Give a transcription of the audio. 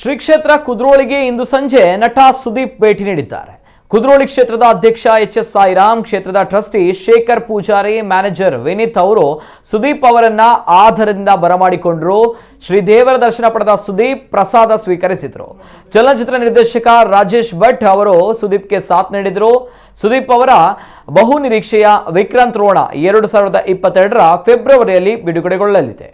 ಶ್ರೀ ಕ್ಷೇತ್ರ ಕುದ್ರೋಳಿಗೆ ಇಂದು ಸಂಜೆ ನಟ ಸುದೀಪ್ ಭೇಟಿ ನೀಡಿದ್ದಾರೆ. ಕುದ್ರೋಳಿ ಕ್ಷೇತ್ರದ ಅಧ್ಯಕ್ಷ ಎಚ್.ಎಸ್. ಸಾಯಿರಾಮ್, ಕ್ಷೇತ್ರದ ಟ್ರಸ್ಟಿ ಶೇಖರ್ ಪೂಜಾರಿ, ಮ್ಯಾನೇಜರ್ ವಿನೀತ್ ಅವರು ಸುದೀಪ್ ಅವರನ್ನ ಆದರದಿಂದ ಬರಮಾಡಿಕೊಂಡರು. ಶ್ರೀದೇವರ ದರ್ಶನ ಪಡೆದ ಸುದೀಪ್ ಪ್ರಸಾದ ಸ್ವೀಕರಿಸಿದರು. ಚಲನಚಿತ್ರ ನಿರ್ದೇಶಕ ರಾಜೇಶ್ ಭಟ್ ಅವರು ಸುದೀಪ್ಗೆ ಸಾಥ್ ನೀಡಿದರು. ಸುದೀಪ್ ಅವರ ಬಹು ನಿರೀಕ್ಷೆಯ ವಿಕ್ರಾಂತ್ ರೋಣ 2022ರ ಫೆಬ್ರವರಿಯಲ್ಲಿ ಬಿಡುಗಡೆಗೊಳ್ಳಲಿದೆ.